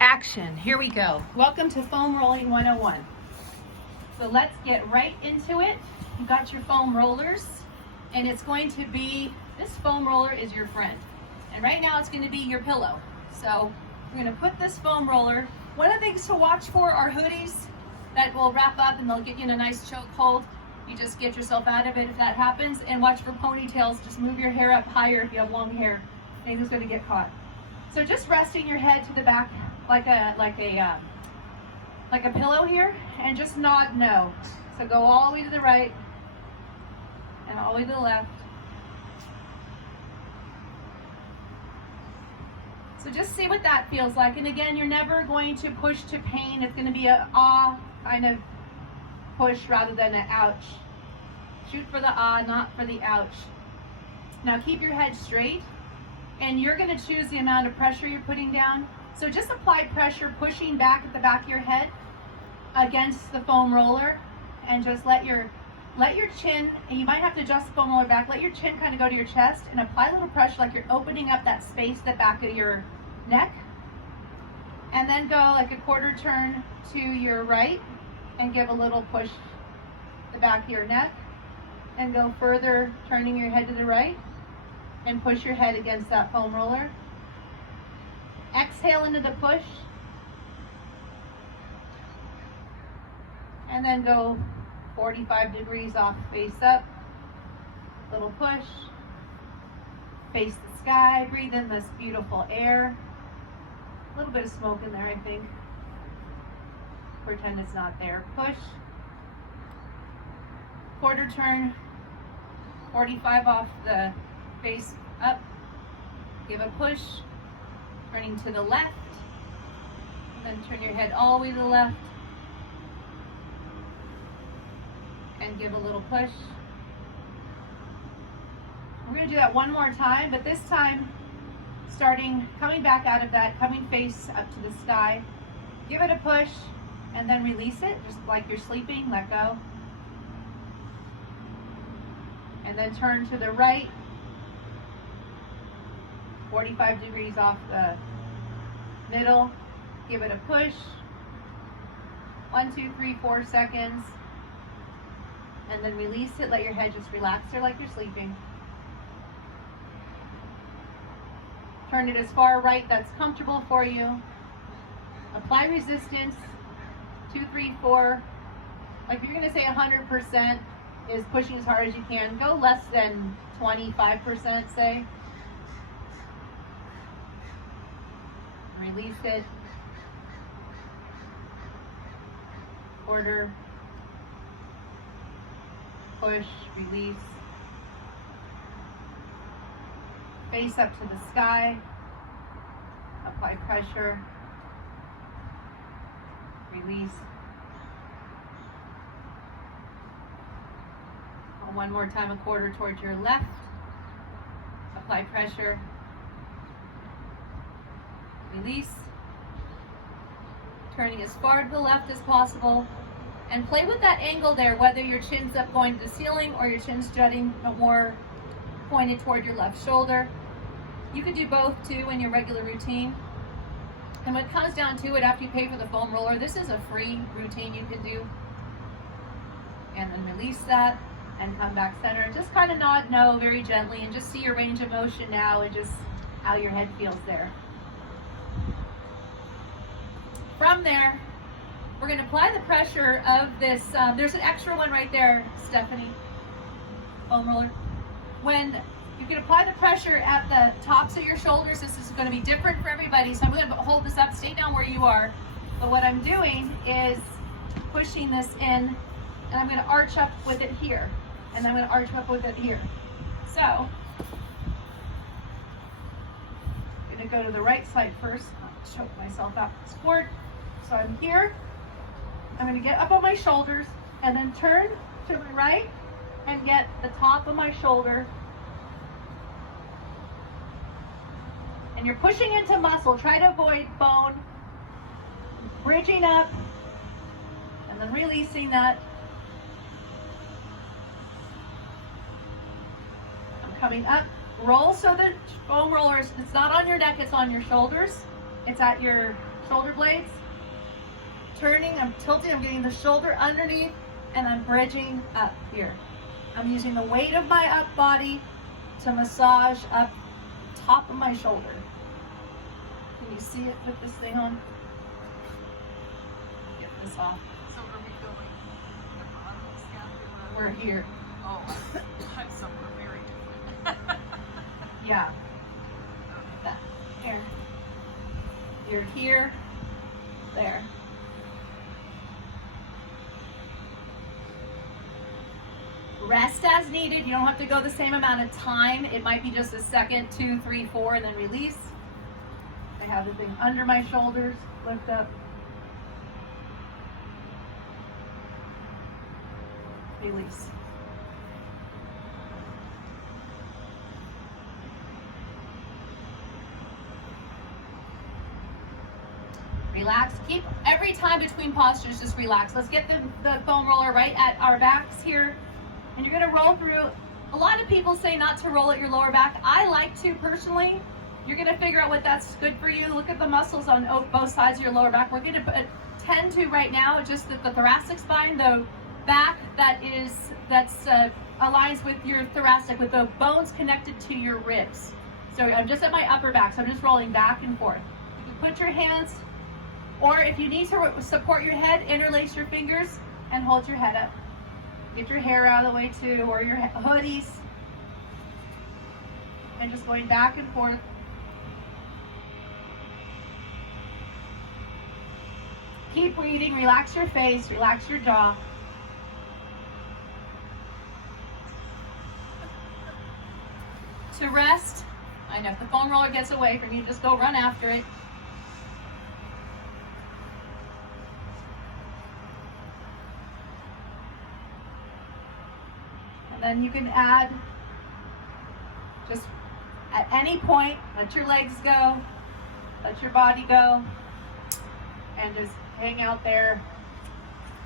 action. Here we go. Welcome to Foam Rolling 101. So let's get right into it. You got your foam rollers, and it's going to be, this foam roller is your friend. And right now it's going to be your pillow. So we're going to put this foam roller. One of the things to watch for are hoodies that will wrap up and they'll get you in a nice choke hold. You just get yourself out of it if that happens, and watch for ponytails. Just move your hair up higher if you have long hair. Anything's going to get caught. So just resting your head to the back like a pillow here, and just nod no. So go all the way to the right and all the way to the left. So just see what that feels like. And again, you're never going to push to pain. It's going to be a ah kind of push rather than an ouch. Shoot for the ah, not for the ouch. Now keep your head straight, and you're going to choose the amount of pressure you're putting down. So just apply pressure, pushing back at the back of your head against the foam roller, and just let your chin, and you might have to adjust the foam roller back, let your chin kind of go to your chest and apply a little pressure like you're opening up that space at the back of your neck. And then go like a quarter turn to your right and give a little push the back of your neck, and go further, turning your head to the right and push your head against that foam roller. Exhale into the push, and then go 45 degrees off, face up, little push, face the sky, breathe in this beautiful air. A little bit of smoke in there, I think. Pretend it's not there. Push, quarter turn, 45 off the face up, give a push, turning to the left, and then turn your head all the way to the left, and give a little push. We're going to do that one more time, but this time coming back out of that, coming face up to the sky. Give it a push, and then release it, just like you're sleeping, let go. And then turn to the right, 45 degrees off the middle. Give it a push. 1, 2, 3, 4 seconds. And then release it. Let your head just relax there like you're sleeping. Turn it as far right that's comfortable for you. Apply resistance. 2, 3, 4. Like if you're going to say 100% is pushing as hard as you can, go less than 25%, say. Release it. Quarter. Push, release. Face up to the sky. Apply pressure. Release. One more time, a quarter towards your left. Apply pressure. Release. Turning as far to the left as possible. And play with that angle there, whether your chin's up going to the ceiling or your chin's jutting more pointed toward your left shoulder. You could do both too in your regular routine. And when it comes down to it, after you pay for the foam roller, this is a free routine you can do. And then release that and come back center. Just kind of nod no very gently, and just see your range of motion now and just how your head feels there. From there, we're going to apply the pressure of this. There's an extra one right there, Stephanie. Foam roller. When you can apply the pressure at the tops of your shoulders, this is going to be different for everybody. So I'm going to hold this up, stay down where you are. But what I'm doing is pushing this in, and I'm going to arch up with it here. And I'm going to arch up with it here. So I'm going to go to the right side first. I'll choke myself out with support. So I'm here. I'm going to get up on my shoulders and then turn to my right and get the top of my shoulder. And you're pushing into muscle. Try to avoid bone. Bridging up and then releasing that. I'm coming up. Roll so the foam roller it's not on your neck, it's on your shoulders. It's at your shoulder blades. Turning, I'm tilting, I'm getting the shoulder underneath, and I'm bridging up here. I'm using the weight of my up body to massage up top of my shoulder. Can you see it with this thing on? Get this off. So are we going the bottom scapula? We're here. Oh, so we're very different. Yeah. That. Here. You're here. There. Rest as needed. You don't have to go the same amount of time. It might be just a second, 2, 3, 4, and then release. I have the thing under my shoulders. Lift up. Release. Relax. Keep every time between postures, just relax. Let's get the foam roller right at our backs here. And you're going to roll through. A lot of people say not to roll at your lower back. I like to personally. You're going to figure out what that's good for you. Look at the muscles on both sides of your lower back. We're going to tend to right now just the thoracic spine, the back that's aligns with your thoracic, with the bones connected to your ribs. So I'm just at my upper back, so I'm just rolling back and forth. You can put your hands, or if you need to support your head, interlace your fingers and hold your head up. Get your hair out of the way too, or your hoodies. And just going back and forth. Keep breathing, relax your face, relax your jaw. To rest, I know if the foam roller gets away from you, just go run after it. And then you can add, just at any point, let your legs go, let your body go, and just hang out there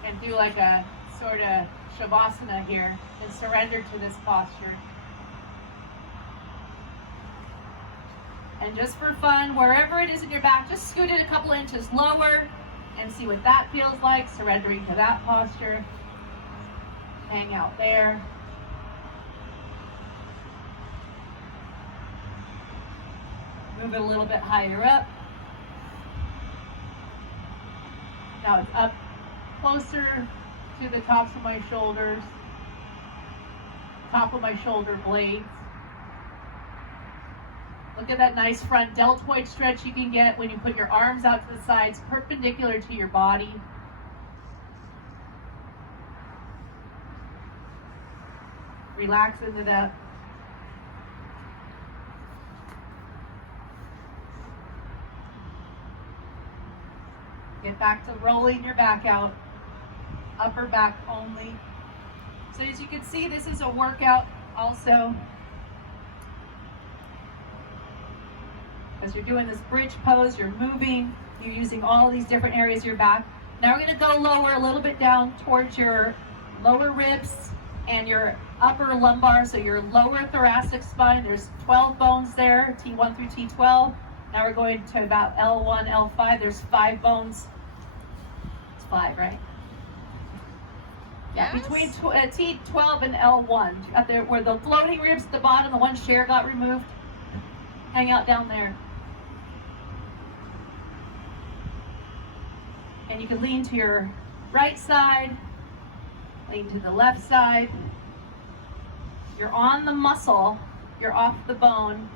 and do like a sort of shavasana here and surrender to this posture. And just for fun, wherever it is in your back, just scoot it a couple inches lower and see what that feels like, surrendering to that posture. Hang out there. Move it a little bit higher up. Now it's up closer to the tops of my shoulders, top of my shoulder blades. Look at that nice front deltoid stretch you can get when you put your arms out to the sides, perpendicular to your body. Relax into that. Get back to rolling your back out, upper back only. So as you can see, this is a workout also. As you're doing this bridge pose, you're moving, you're using all these different areas of your back. Now we're going to go lower, a little bit down towards your lower ribs and your upper lumbar, so your lower thoracic spine. There's 12 bones there, T1 through T12. Now we're going to about L1, L5. There's 5 bones. It's 5, right? Yeah, yes. Between T12 and L1. Up there where the floating ribs at the bottom, the one chair got removed. Hang out down there. And you can lean to your right side, lean to the left side. You're on the muscle, you're off the bone.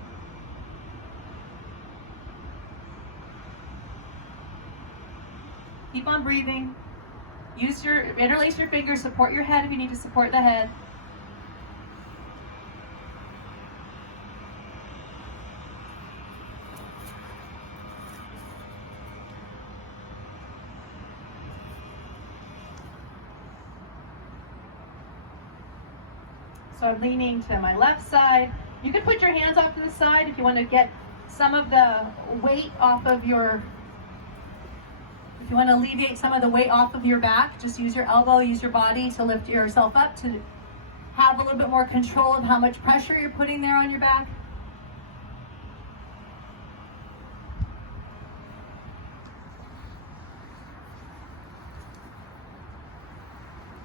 Keep on breathing. Interlace your fingers, support your head if you need to support the head. So I'm leaning to my left side. You can put your hands off to the side if you want to get some of the weight off of your, if you want to alleviate some of the weight off of your back, just use your elbow, use your body to lift yourself up, to have a little bit more control of how much pressure you're putting there on your back.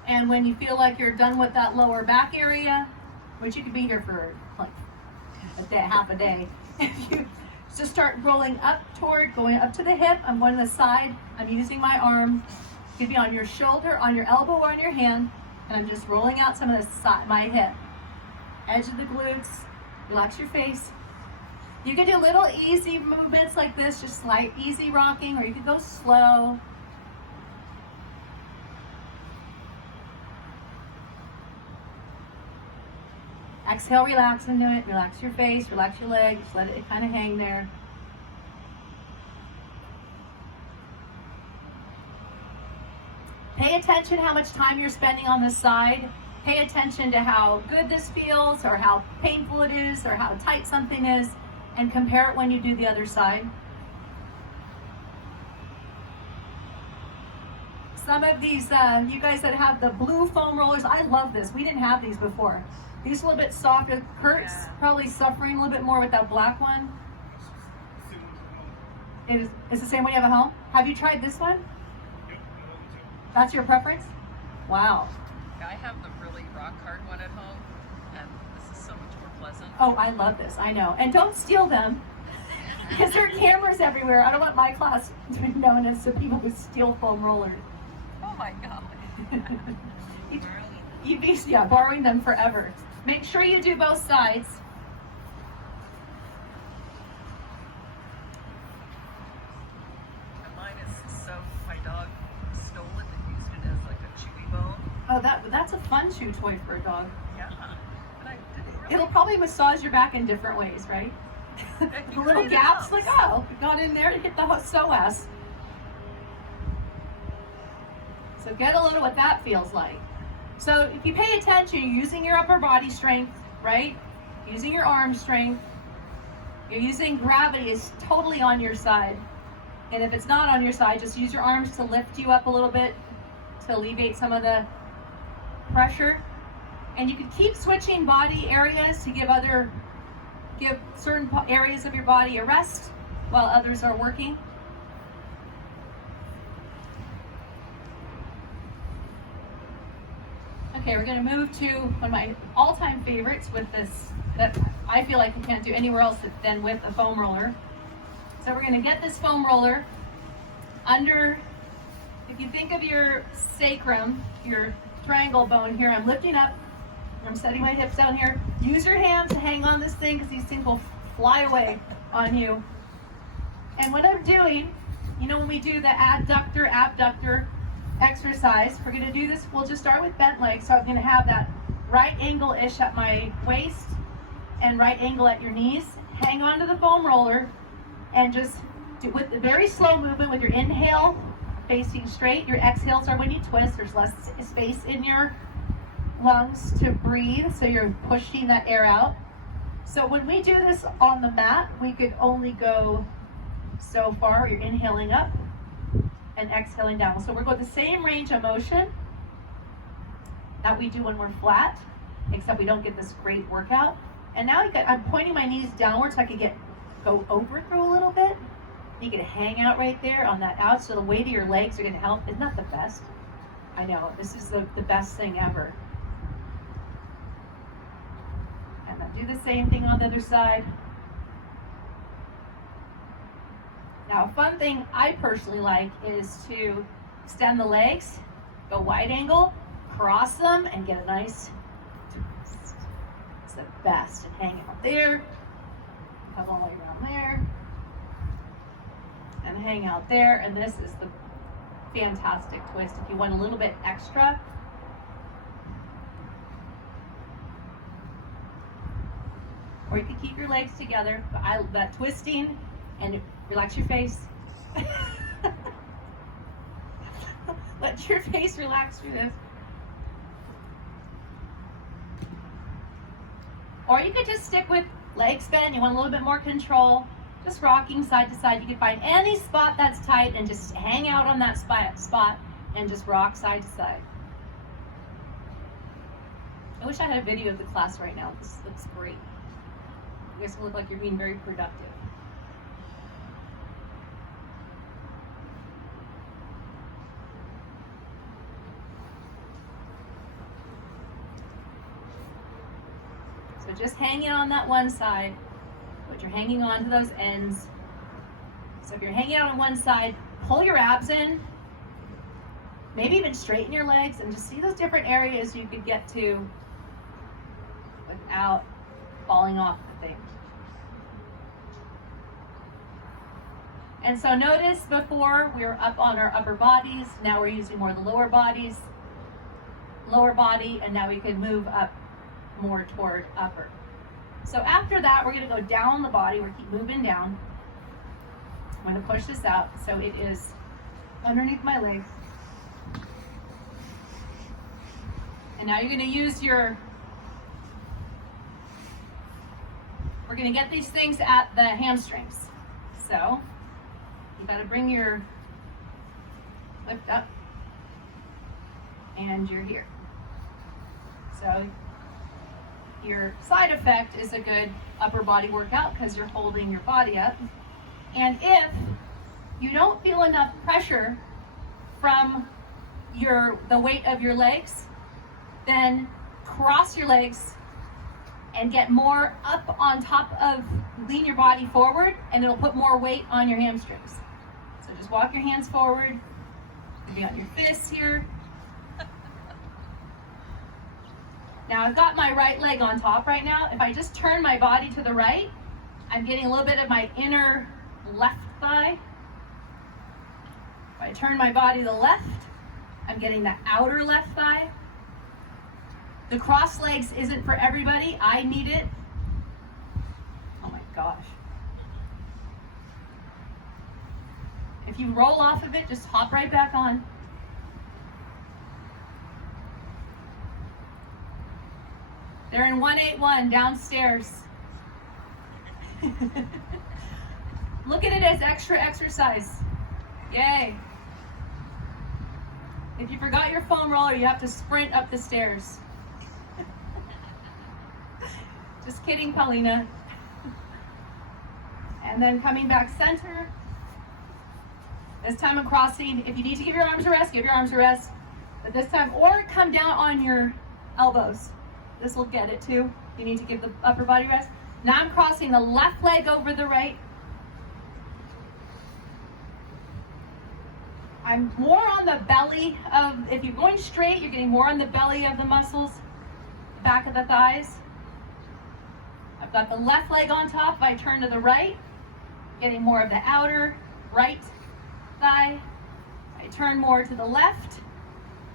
And when you feel like you're done with that lower back area, which you could be here for like a day, half a day, if you just start rolling up toward, going up to the hip, I'm going to the side, I'm using my arm, it could be on your shoulder, on your elbow, or on your hand, and I'm just rolling out some of the side, my hip, edge of the glutes, relax your face. You can do little easy movements like this, just slight easy rocking, or you could go slow. Exhale, relax into it. Relax your face, relax your legs, just let it kind of hang there. Pay attention how much time you're spending on this side. Pay attention to how good this feels, or how painful it is, or how tight something is, and compare it when you do the other side. Some of these, you guys that have the blue foam rollers, I love this. We didn't have these before. These are a little bit softer. Kurt's probably suffering a little bit more with that black one. It's the same one you have at home? Have you tried this one? That's your preference? Wow. I have the really rock hard one at home, and this is so much more pleasant. Oh, I love this. I know. And don't steal them, because there are cameras everywhere. I don't want my class to be known as the people who steal foam rollers. Oh my God. You'd be borrowing them forever. Make sure you do both sides. And mine is so, my dog stole it and used it as like a chewy bone. Oh, that's a fun chew toy for a dog. Yeah. And I didn't really. It'll probably massage your back in different ways, right? The little gaps, like, oh, it got in there to hit the psoas. So get a little what that feels like. So if you pay attention, you're using your upper body strength, right? Using your arm strength. You're using gravity is totally on your side. And if it's not on your side, just use your arms to lift you up a little bit to alleviate some of the pressure. And you can keep switching body areas to give certain areas of your body a rest while others are working. Okay, we're going to move to one of my all-time favorites with this, that I feel like we can't do anywhere else than with a foam roller. So we're going to get this foam roller under, if you think of your sacrum, your triangle bone here, I'm lifting up, I'm setting my hips down here. Use your hands to hang on this thing, because these things will fly away on you. And what I'm doing, you know, when we do the adductor, abductor exercise, we're going to do this, we'll just start with bent legs. So I'm going to have that right angle-ish at my waist and right angle at your knees. Hang on to the foam roller and just do with a very slow movement with your inhale facing straight. Your exhales are when you twist. There's less space in your lungs to breathe, so you're pushing that air out. So when we do this on the mat, we could only go so far. You're inhaling up and exhaling down. So we're going the same range of motion that we do when we're flat, except we don't get this great workout. And now I'm pointing my knees downward so I could go over through a little bit. You can hang out right there on that out, so the weight of your legs are going to help. Isn't that the best? I know, this is the best thing ever. And then do the same thing on the other side. Now, a fun thing I personally like is to extend the legs, go wide angle, cross them, and get a nice twist. It's the best. And hang out there, come all the way around there, and hang out there. And this is the fantastic twist if you want a little bit extra. Or you can keep your legs together, but that twisting, and relax your face. Let your face relax through this. Or you could just stick with legs bent. You want a little bit more control. Just rocking side to side. You can find any spot that's tight and just hang out on that spot and just rock side to side. I wish I had a video of the class right now. This looks great. You guys look like you're being very productive. So just hanging on that one side, but you're hanging on to those ends. So if you're hanging out on one side, pull your abs in, maybe even straighten your legs, and just see those different areas you could get to without falling off the thing. And so notice before we were up on our upper bodies, now we're using more of the lower body, and now we can move up more toward upper. So after that, we're going to go down the body. We're keep moving down. I'm going to push this out so it is underneath my legs. And now you're going to use we're going to get these things at the hamstrings. So you got to bring your lift up, and you're here. So your side effect is a good upper body workout because you're holding your body up. And if you don't feel enough pressure from the weight of your legs, then cross your legs and get more up on top of, lean your body forward, and it'll put more weight on your hamstrings. So just walk your hands forward, maybe on your fists here. Now I've got my right leg on top right now. If I just turn my body to the right, I'm getting a little bit of my inner left thigh. If I turn my body to the left, I'm getting the outer left thigh. The cross legs isn't for everybody. I need it. Oh my gosh. If you roll off of it, just hop right back on. They're in 181 downstairs. Look at it as extra exercise. Yay. If you forgot your foam roller, you have to sprint up the stairs. Just kidding, Paulina. And then coming back center. This time I'm crossing. If you need to give your arms a rest, give your arms a rest. But this time, or come down on your elbows. This will get it too. You need to give the upper body rest. Now I'm crossing the left leg over the right. I'm more on the belly of, if you're going straight, you're getting more on the belly of the muscles, back of the thighs. I've got the left leg on top. If I turn to the right, getting more of the outer right thigh. If I turn more to the left,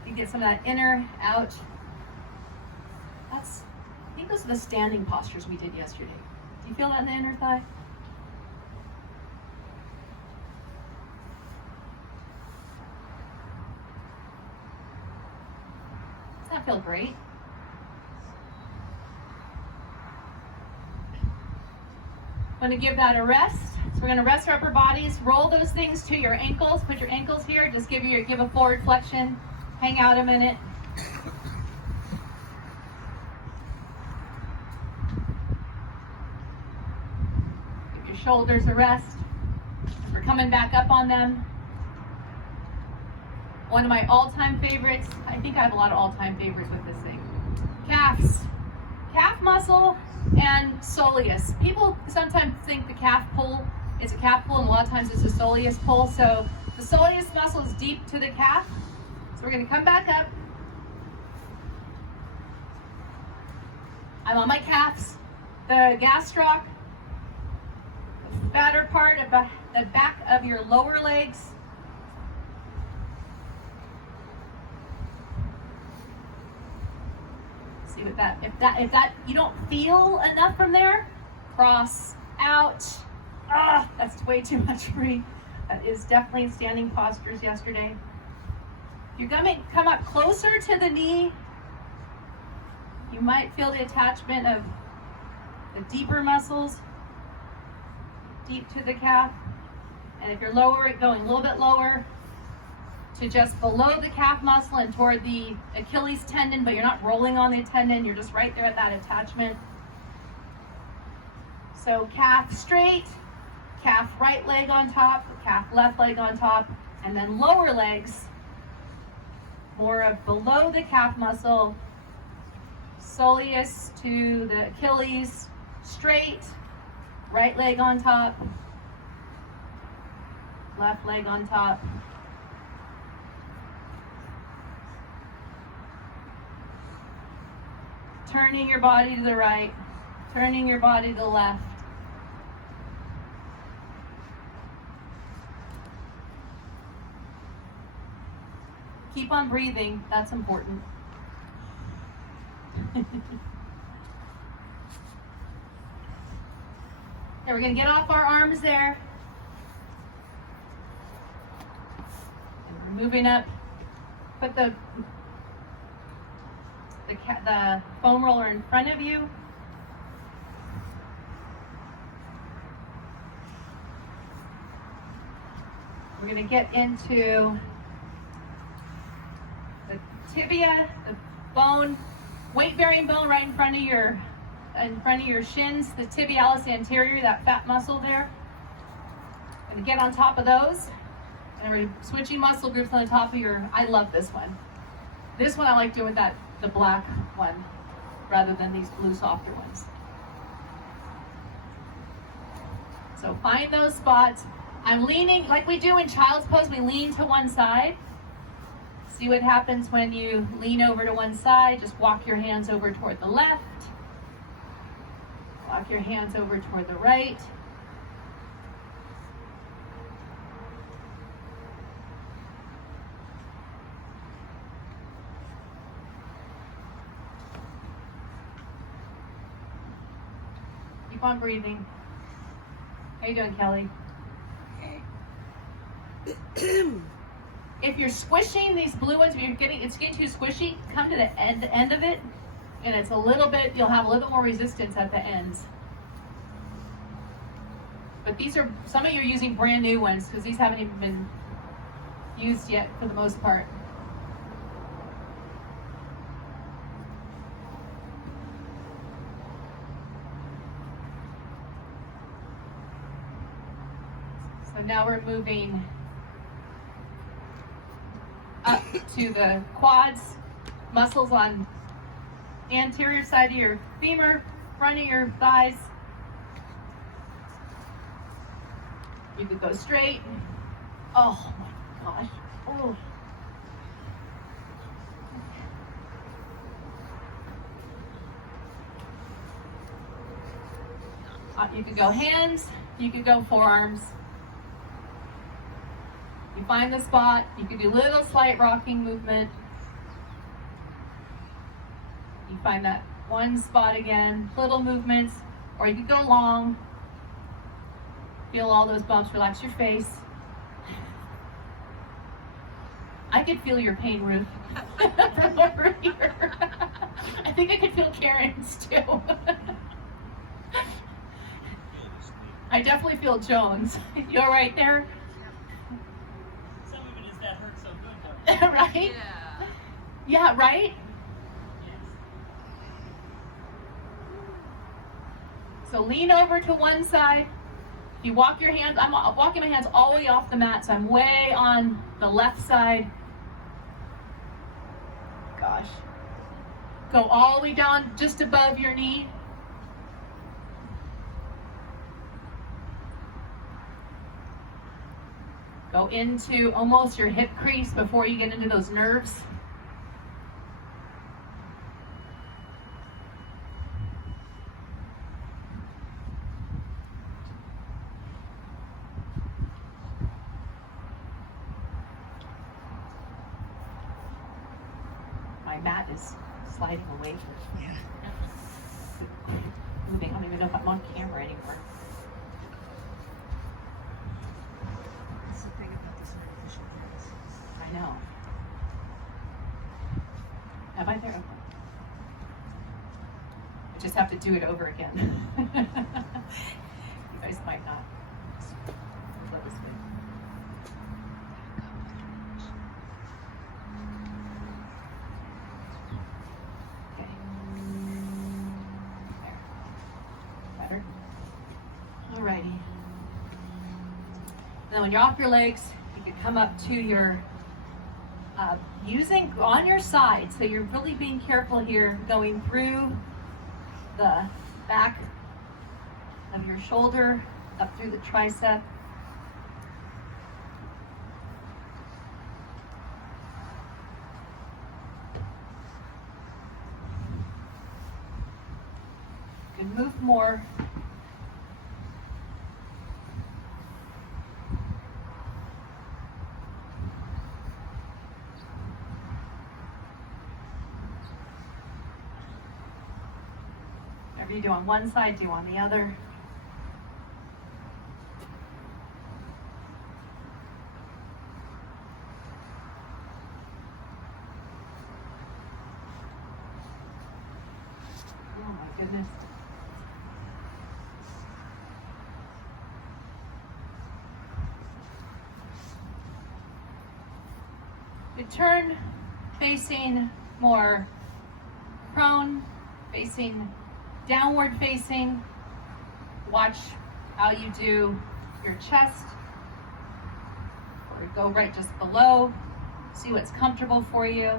you get some of that inner out. I think those are the standing postures we did yesterday. Do you feel that in the inner thigh? Does that feel great? I'm going to give that a rest. So we're going to rest our upper bodies. Roll those things to your ankles. Put your ankles here. Just give a forward flexion. Hang out a minute. Shoulders a rest. We're coming back up on them. One of my all-time favorites, I think I have a lot of all-time favorites with this thing. Calves. Calf muscle and soleus. People sometimes think the calf pull is a calf pull, and a lot of times it's a soleus pull. So the soleus muscle is deep to the calf. So we're going to come back up. I'm on my calves. The gastroc, fatter part of the back of your lower legs. See what that, if that you don't feel enough from there, cross out. Ah, that's way too much for me. That is definitely standing postures yesterday. You're gonna come up closer to the knee. You might feel the attachment of the deeper muscles deep to the calf, and if you're lower, going a little bit lower to just below the calf muscle and toward the Achilles tendon, but you're not rolling on the tendon, you're just right there at that attachment. So calf straight, calf right leg on top, calf left leg on top, and then lower legs, more of below the calf muscle, soleus to the Achilles, straight, right leg on top, left leg on top. Turning your body to the right, turning your body to the left. Keep on breathing, that's important. Now we're going to get off our arms there. And we're moving up. Put the foam roller in front of you. We're going to get into the tibia, the bone, weight-bearing bone right in front of your shins, the tibialis anterior, that fat muscle there. Going to get on top of those. And we're switching muscle groups on the top of your, I love this one. This one I like doing with the black one rather than these blue softer ones. So find those spots. I'm leaning, like we do in child's pose, we lean to one side. See what happens when you lean over to one side. Just walk your hands over toward the left. Walk your hands over toward the right. Keep on breathing. How you doing, Kelly? If you're squishing these blue ones, if it's getting too squishy, come to the end of it, and it's a little bit, you'll have a little bit more resistance at the ends. But these are, some of you are using brand new ones because these haven't even been used yet for the most part. So now we're moving up to the quads, muscles on anterior side of your femur, front of your thighs. You could go straight. Oh my gosh. Oh. You could go hands, you could go forearms. You find the spot, you can do little slight rocking movement. You find that one spot again, little movements, or you could go long. Feel all those bumps, relax your face. I could feel your pain, Ruth, from over here. I think I could feel Karen's too. I definitely feel Jones. You all right there? That hurt so good though. Right? Yeah. Yeah, right? Yes. So lean over to one side. You walk your hands, I'm walking my hands all the way off the mat, so I'm way on the left side. Gosh. Go all the way down just above your knee. Go into almost your hip crease before you get into those nerves. My mat is sliding away. Yeah. Moving. I don't even know if I'm on camera anymore. That's the thing about this artificial grass. I know. Am I there? I just have to do it over again. You guys might not. Go this way. Okay. There. Better? Alrighty. And then when you're off your legs, you can come up to your using on your side, so you're really being careful here, going through the back of your shoulder, up through the tricep. You can move more. Whatever you do on one side, do on the other. Oh my goodness. You turn facing more prone, facing downward facing. Watch how you do your chest, or go right just below. See what's comfortable for you.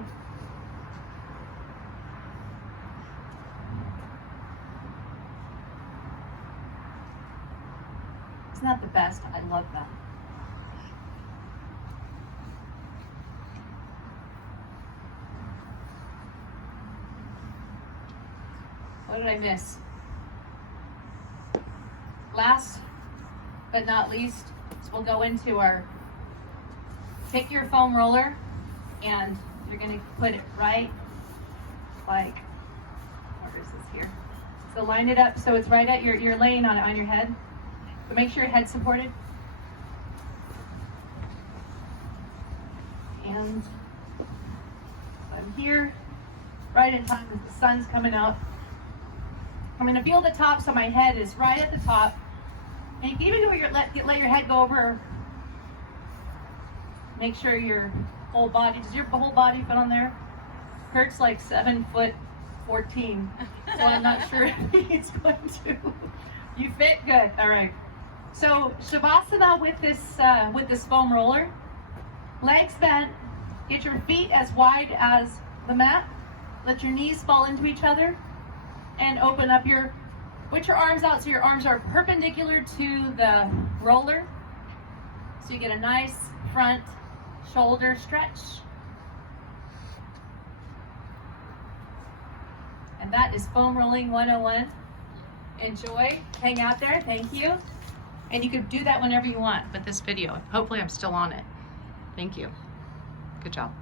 It's not the best. I love that. What did I miss? Last but not least, we'll go into our, take your foam roller and you're gonna put it right like, where is this here? So line it up so it's right at you're laying on it on your head. But make sure your head's supported. And I'm here, right in time as the sun's coming out. I'm going to feel the top so my head is right at the top. And you can even do let your head go over. Make sure your whole body, does your whole body fit on there? Kurt's like 7'14", so I'm not sure if he's going to. You fit good. All right. So Shavasana with this foam roller. Legs bent. Get your feet as wide as the mat. Let your knees fall into each other. And open up put your arms out so your arms are perpendicular to the roller. So you get a nice front shoulder stretch. And that is foam rolling 101. Enjoy, hang out there, thank you. And you can do that whenever you want with this video. Hopefully I'm still on it. Thank you. Good job.